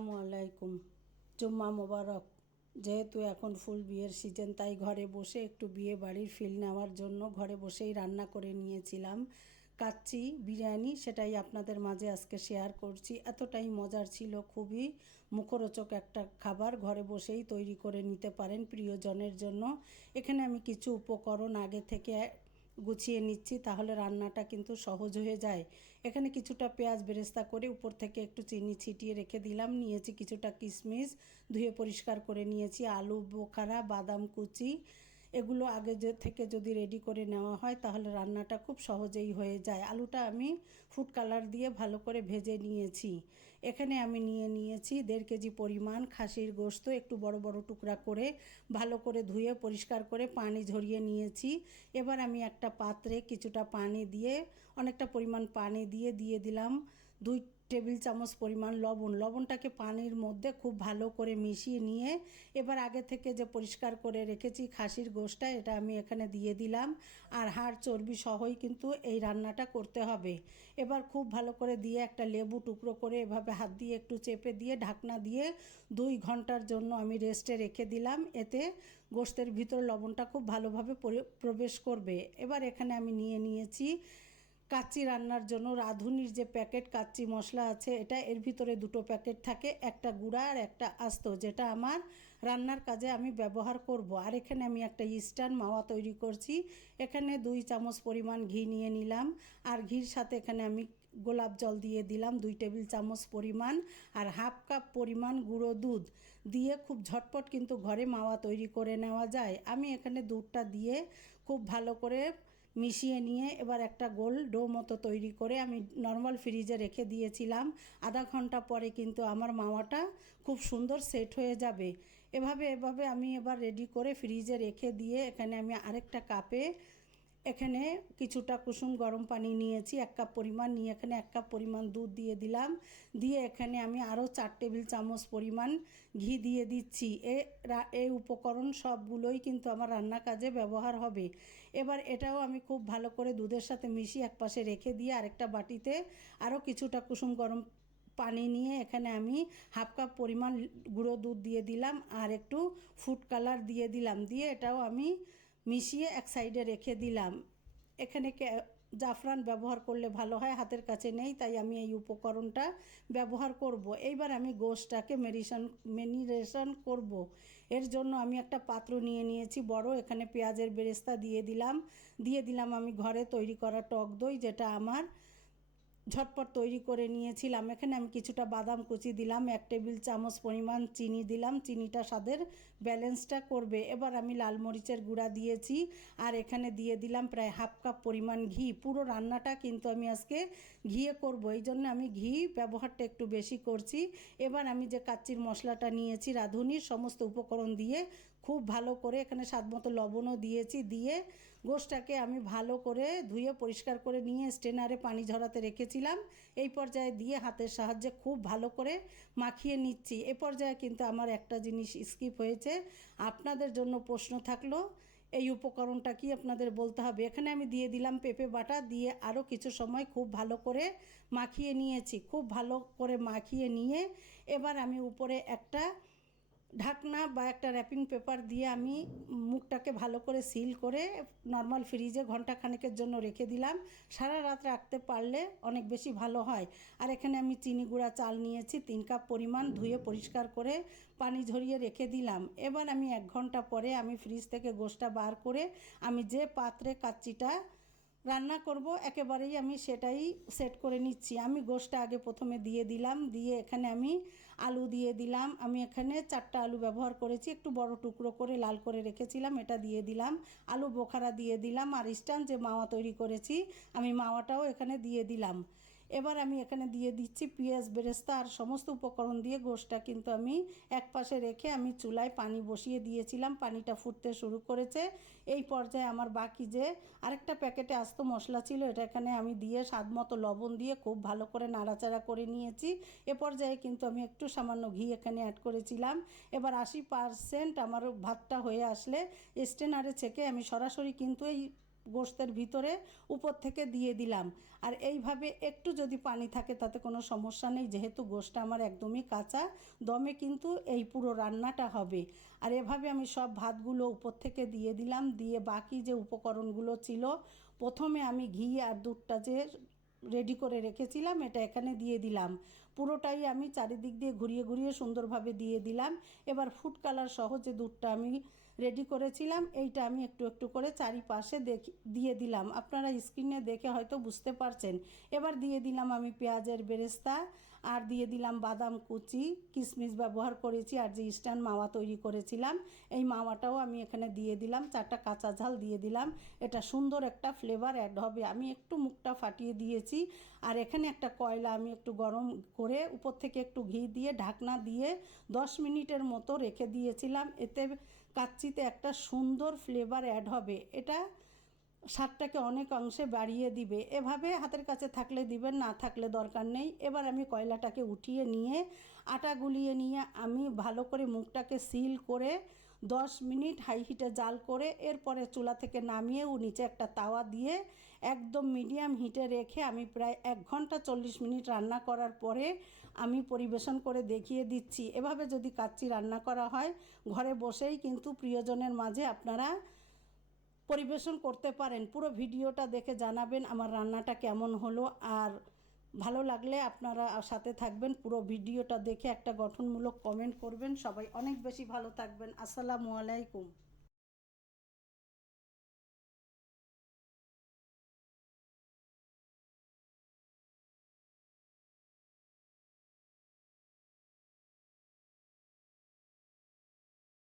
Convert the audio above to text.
আসসালামু আলাইকুম। জুম্মা মোবারক। যেহেতু এখন ফুল বিয়ের সিজন, তাই ঘরে বসে একটু বিয়ে বাড়ির ফিল নেওয়ার জন্য ঘরে বসেই রান্না করে নিয়েছিলাম কাচ্চি বিরিয়ানি। সেটাই আপনাদের মাঝে আজকে শেয়ার করছি। এতটাই মজার ছিল, খুবই মুখরোচক একটা খাবার। ঘরে বসেই তৈরি করে নিতে পারেন প্রিয়জনের জন্য। এখানে আমি কিছু উপকরণ আগে থেকে গুছিয়ে নিচ্ছি, তাহলে রান্নাটা কিন্তু সহজ হয়ে যায়। এখানে কিছুটা পেঁয়াজ বেরেস্তা করে উপর থেকে একটু চিনি ছিটিয়ে রেখে দিলাম। নিয়েছি কিছুটা কিশমিশ, ধুয়ে পরিষ্কার করে নিয়েছি। আলু বোখারা, বাদাম কুচি, এগুলো আগে থেকে যদি রেডি করে নেওয়া হয় তাহলে রান্নাটা খুব সহজেই হয়ে যায়। আলুটা আমি ফুড কালার দিয়ে ভালো করে ভেজে নিয়েছি। এখানে আমি নিয়েছি 1.5 কেজি পরিমাণ খাসির গোশত, একটু বড় বড় টুকরা করে ভালো করে ধুয়ে পরিষ্কার করে পানি ঝরিয়ে নিয়েছি। এবার আমি একটা পাত্রে কিছুটা পানি দিয়ে, অনেকটা পরিমাণ পানি দিয়ে দিলাম 2 টেবিল চামচ পরিমাণ লবণ। লবণটাকে পানির মধ্যে খুব ভালো করে মিশিয়ে নিয়ে এবার আগে থেকে যে পরিষ্কার করে রেখেছি খাসির গোশতটা, এটা আমি এখানে দিয়ে দিলাম। আর হাড় চর্বি সহই কিন্তু এই রান্নাটা করতে হবে। এবার খুব ভালো করে দিয়ে একটা লেবু টুকরো করে এভাবে হাত দিয়ে একটু চেপে দিয়ে ঢাকনা দিয়ে 2 ঘন্টার জন্য আমি রেস্টে রেখে দিলাম। এতে গোশতের ভিতর লবণটা খুব ভালোভাবে প্রবেশ করবে। এবার এখানে আমি নিয়েছি কাচ্চি রান্নার জন্য রাঁধুনির যে প্যাকেট কাচ্চি মশলা আছে, এটা এর ভিতরে 2টো প্যাকেট থাকে, একটা গুঁড়া আর একটা আস্ত, যেটা আমার রান্নার কাজে আমি ব্যবহার করব। আর এখানে আমি একটা ইনস্ট্যান্ট মাওয়া তৈরি করছি। এখানে 2 চামচ পরিমাণ ঘি নিয়ে নিলাম। আর ঘির সাথে এখানে আমি গোলাপ জল দিয়ে দিলাম 2 টেবিল চামচ পরিমাণ। আর হাফ কাপ পরিমাণ গুঁড়ো দুধ দিয়ে খুব ঝটপট কিন্তু ঘরে মাওয়া তৈরি করে নেওয়া যায়। আমি এখানে দুধটা দিয়ে খুব ভালো করে মিশিয়ে নিয়ে এবার একটা গোল ডো মতো তৈরি করে আমি নর্মাল ফ্রিজে রেখে দিয়েছিলাম। আধা ঘন্টা পরে কিন্তু আমার মাওয়াটা খুব সুন্দর সেট হয়ে যাবে। এভাবে আমি এবার রেডি করে ফ্রিজে রেখে দিয়ে এখানে আমি আরেকটা কাপে এখানে কিছুটা কুসুম গরম পানি নিয়েছি 1 কাপ পরিমাণ, নিয়ে এখানে 1 কাপ পরিমাণ দুধ দিয়ে দিলাম। দিয়ে এখানে আমি আরও 4 টেবিল চামচ পরিমাণ ঘি দিয়ে দিচ্ছি। এই উপকরণ সবগুলোই কিন্তু আমার রান্না কাজে ব্যবহার হবে। এবার এটাও আমি খুব ভালো করে দুধের সাথে মিশিয়ে একপাশে রেখে দিয়ে আরেকটা বাটিতে আরও কিছুটা কুসুম গরম পানি নিয়ে এখানে আমি হাফ কাপ পরিমাণ গুঁড়ো দুধ দিয়ে দিলাম আর একটু ফুড কালার দিয়ে দিলাম। দিয়ে এটাও আমি মিশিয়ে এক সাইডে রেখে দিলাম। এখানে জাফরান ব্যবহার করলে ভালো হয়, হাতের কাছে নেই, তাই আমি এই উপকরণটা ব্যবহার করব। এইবার আমি গোশতটাকে ম্যারিনেশন করব। এর জন্য আমি একটা পাত্র নিয়েছি বড়। এখানে পেঁয়াজের বেরেস্তা দিয়ে দিলাম আমি ঘরে তৈরি করা টক দই, যেটা আমার ঝটপট তৈরি করে নিয়েছিলাম। এখানে আমি কিছুটা বাদাম কুচি দিলাম, 1 টেবিল চামচ পরিমাণ চিনি দিলাম, চিনিটা স্বাদের ব্যালেন্সটা করবে। এবার আমি লাল মরিচের গুঁড়া দিয়েছি আর এখানে দিয়ে দিলাম প্রায় হাফ কাপ পরিমাণ ঘি। পুরো রান্নাটা কিন্তু আমি আজকে ঘিয়ে করব, এই জন্য আমি ঘি ব্যবহারটা একটু বেশি করছি। এবার আমি যে কাচ্চির মশলাটা নিয়েছি রাঁধুনির, সমস্ত উপকরণ দিয়ে খুব ভালো করে এখানে স্বাদমতো লবণও দিয়েছি, দিয়ে গোশতটাকে আমি ভালো করে ধুয়ে পরিষ্কার করে নিয়ে স্ট্রেনারে পানি ঝরাতে রেখেছিলাম। এই পর্যায়ে দিয়ে হাতের সাহায্যে খুব ভালো করে মাখিয়ে নিচ্ছি। এ পর্যায়ে কিন্তু আমার একটা জিনিস স্কিপ হয়েছে, আপনাদের জন্য প্রশ্ন থাকলো এই উপকরণটা কি আপনাদের বলতে হবে। এখানে আমি দিয়ে দিলাম পেঁপে বাটা, দিয়ে আরও কিছু সময় খুব ভালো করে মাখিয়ে নিয়েছি। খুব ভালো করে মাখিয়ে নিয়ে এবার আমি উপরে একটা ঢাকনা বা একটা র্যাপিং পেপার দিয়ে আমি মুখটাকে ভালো করে সিল করে নর্মাল ফ্রিজে ঘন্টাখানেকের জন্য রেখে দিলাম। সারা রাত রাখতে পারলে অনেক বেশি ভালো হয়। আর এখানে আমি চিনি গুঁড়া চাল নিয়েছি 3 কাপ পরিমাণ, ধুয়ে পরিষ্কার করে পানি ঝরিয়ে রেখে দিলাম। এবার আমি 1 ঘন্টা পরে আমি ফ্রিজ থেকে গোশতটা বার করে আমি যে পাত্রে কাচ্চিটা রান্না করব একেবারেই আমি সেটাই সেট করে নিচ্ছি। আমি গোশতটা আগে প্রথমে দিয়ে দিলাম, দিয়ে এখানে আমি আলু দিয়ে দিলাম। আমি এখানে 4টা আলু ব্যবহার করেছি, একটু বড় টুকরো করে লাল করে রেখেছিলাম, এটা দিয়ে দিলাম। আলু বোখারা দিয়ে দিলাম আর ইনস্ট্যান্ট যে মাওয়া তৈরি করেছি আমি মাওয়াটাও এখানে দিয়ে দিলাম। এবার আমি এখানে দিয়ে দিচ্ছি পেঁয়াজ বেরেস্তা আর সমস্ত উপকরণ দিয়ে গোশতটা কিন্তু আমি এক পাশে রেখে আমি চুলায় পানি বসিয়ে দিয়েছিলাম। পানিটা ফুটতে শুরু করেছে। এই পর্যায়ে আমার বাকি যে আরেকটা প্যাকেটে আস্ত মশলা ছিল, এটা এখানে আমি দিয়ে স্বাদমতো লবণ দিয়ে খুব ভালো করে নাড়াচাড়া করে নিয়েছি। এ পর্যায়ে কিন্তু আমি একটু সামান্য ঘি এখানে অ্যাড করেছিলাম। এবার 80% আমার ভাতটা হয়ে আসলে স্ট্রেনারে ছেঁকে আমি সরাসরি কিন্তু এই গোশতের ভিতরে উপর থেকে দিয়ে দিলাম। আর এইভাবে একটু যদি পানি থাকে তাতে কোনো সমস্যা নেই, যেহেতু গোশতটা আমার একদমই কাঁচা, দমে কিন্তু এই পুরো রান্নাটা হবে। আর এভাবে আমি সব ভাতগুলো উপর থেকে দিয়ে দিলাম, দিয়ে বাকি যে উপকরণগুলো ছিল, প্রথমে আমি ঘি আর দুধটা যে রেডি করে রেখেছিলাম এটা এখানে দিয়ে দিলাম। পুরোটাই আমি চারিদিক দিয়ে ঘুরিয়ে ঘুরিয়ে সুন্দরভাবে দিয়ে দিলাম। এবার ফুড কালার সহ যে দুধটা আমি রেডি করেছিলাম এইটা আমি একটু একটু করে চারিপাশে দিয়ে দিলাম। আপনারা স্ক্রিনে দেখে হয়তো বুঝতে পারছেন। এবার দিয়ে দিলাম আমি পেঁয়াজের বেরেস্তা, আর দিয়ে দিলাম বাদাম কুচি, কিশমিশ ব্যবহার করেছি, আর যে ইনস্ট্যান্ট মাওয়া তৈরি করেছিলাম এই মাওয়াটাও আমি এখানে দিয়ে দিলাম, 4টা কাঁচা ঝাল দিয়ে দিলাম। এটা সুন্দর একটা ফ্লেভার অ্যাড হবে। আমি একটু মুখটা ফাটিয়ে দিয়েছি। আর এখানে একটা কয়লা আমি একটু গরম করে উপর থেকে একটু ঘি দিয়ে ঢাকনা দিয়ে 10 মিনিটের মতো রেখে দিয়েছিলাম। এতে কাচ্চিতে একটা সুন্দর ফ্লেভার অ্যাড হবে, এটা স্বাদটাকে অনেক অংশে বাড়িয়ে দিবে। এভাবে হাতের কাছে থাকলে দিবেন, না থাকলে দরকার নেই। এবার আমি কয়লাটাকে উঠিয়ে নিয়ে আটা গুলিয়ে নিয়ে আমি ভালো করে মুখটাকে সিল করে 10 মিনিট হাই হিটে জাল করে এরপরে চুলা থেকে নামিয়ে নিচে একটা তাওয়া দিয়ে একদম মিডিয়াম হিটে রেখে আমি প্রায় 1 ঘন্টা 40 মিনিট রান্না করার পরে আমি পরিবেশন করে দেখিয়ে দিচ্ছি। এভাবে যদি কাচ্চি রান্না করা হয় ঘরে বসেই কিন্তু প্রিয়জনের মাঝে আপনারা পরিবেশন করতে পারেন। পুরো ভিডিওটা দেখে জানাবেন আমার রান্নাটা কেমন হলো, আর ভালো লাগলে আপনারা সাথে থাকবেন। পুরো ভিডিওটা দেখে একটা গঠনমূলক কমেন্ট করবেন। সবাই অনেক বেশি ভালো থাকবেন। আসসালামু আলাইকুম।